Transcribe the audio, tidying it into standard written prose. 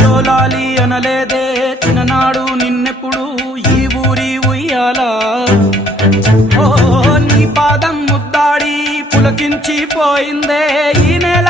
జోలాలి అనలేదే చిన్ననాడు నిన్నెప్పుడు ఈ ఊరి ఉయ్యాలా ఓ నీ పాదం ముద్దాడి పులకించిపోయిందే ఈ నెల